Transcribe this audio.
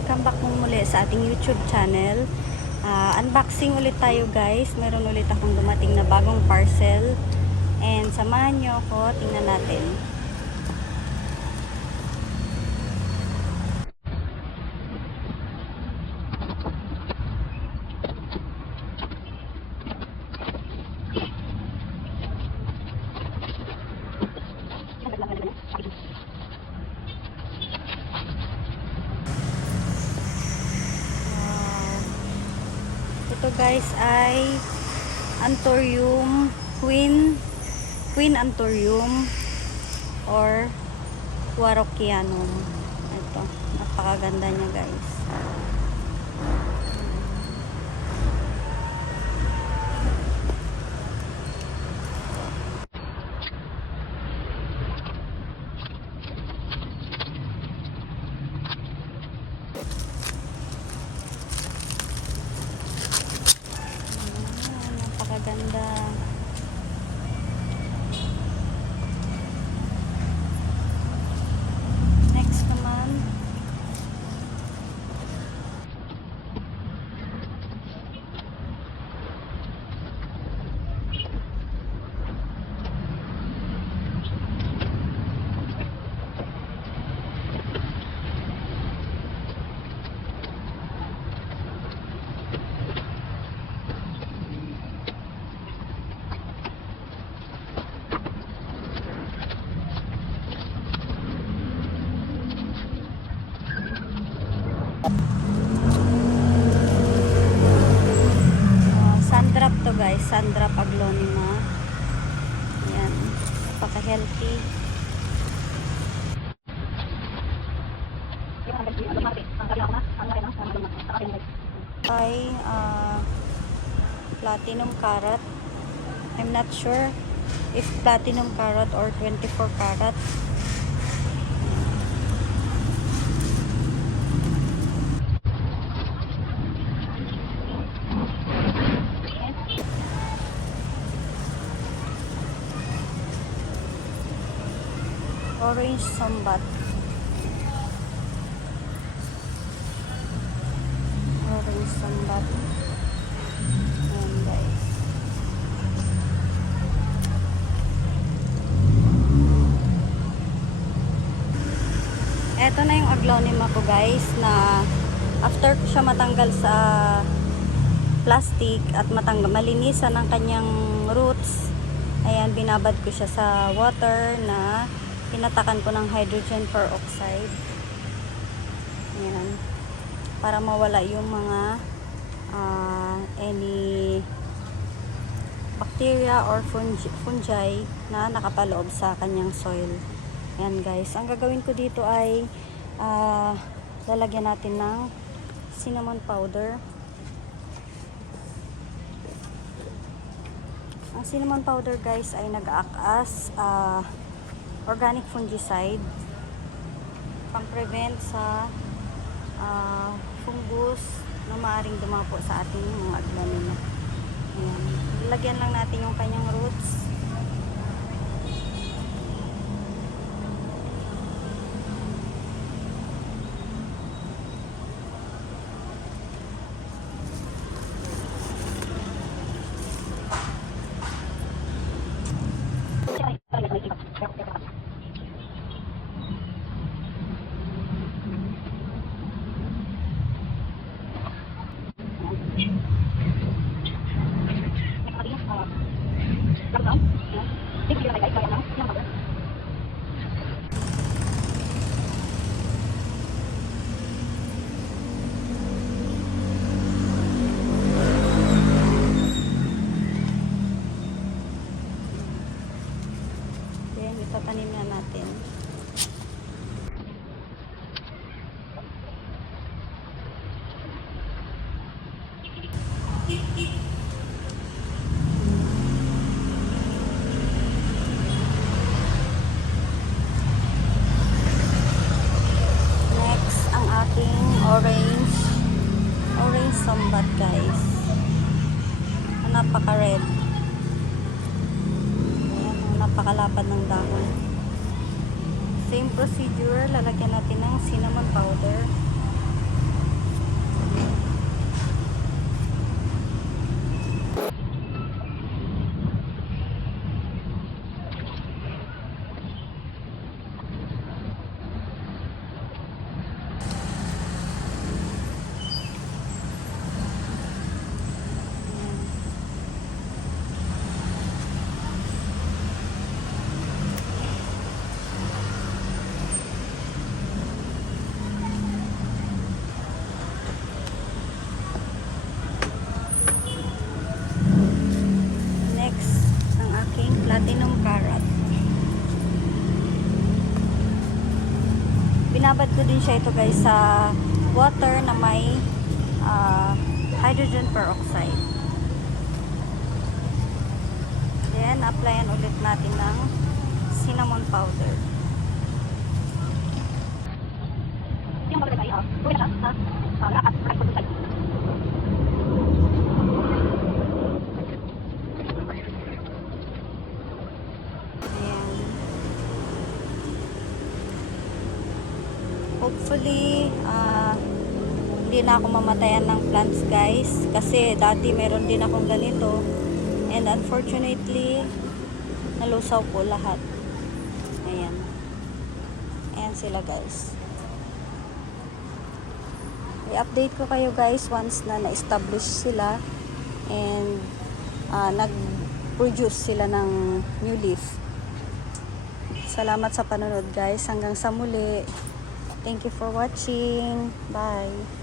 welcome back mong muli sa ating YouTube channel. Unboxing ulit tayo guys. Meron ulit akong dumating na bagong parcel. And samahan nyo ako, tingnan natin. Ito guys ay Anthurium Queen Anthurium or Warockianum. Ito, napakaganda niya guys. Napakaganda. Next naman. Sundrap to guys, Sundrap aglonema. Ayan, napaka-healthy. Ay, platinum carat. I'm not sure if platinum carat or 24 carat. Orange sambat. Orange sambat. Ayan guys. Eto na yung aglonema ko guys, na after ko siya matanggal sa plastic at malinisan ang kanyang roots, ayan, binabad ko siya sa water na tinatakan ko ng hydrogen peroxide. Ayan, para mawala yung mga any bacteria or fungi na nakapaloob sa kanyang soil. Ayan guys, ang gagawin ko dito ay lalagyan natin ng cinnamon powder. Ang cinnamon powder guys ay nag-act as organic fungicide, pang-prevent sa fungus na maaaring dumapo sa ating mga aglonema. Ayan, lagyan lang natin yung kanyang roots. Then itatanim na natin. Next, ang ating orange sambat guys. Napaka-red. Ayan, napakalapad ng dahon. Same procedure, lalagyan natin ng cinnamon powder. binabad ko din siya ito guys sa water na may hydrogen peroxide. Then, applyan ulit natin ng cinnamon powder. Hopefully, hindi na ako mamatayan ng plants guys. Kasi dati meron din akong ganito. And unfortunately, nalusaw po lahat. Ayan. Ayan sila guys. I-update ko kayo guys once na na-establish sila. And nag-produce sila ng new leaf. Salamat sa panonood guys. Hanggang sa muli. Thank you for watching. Bye.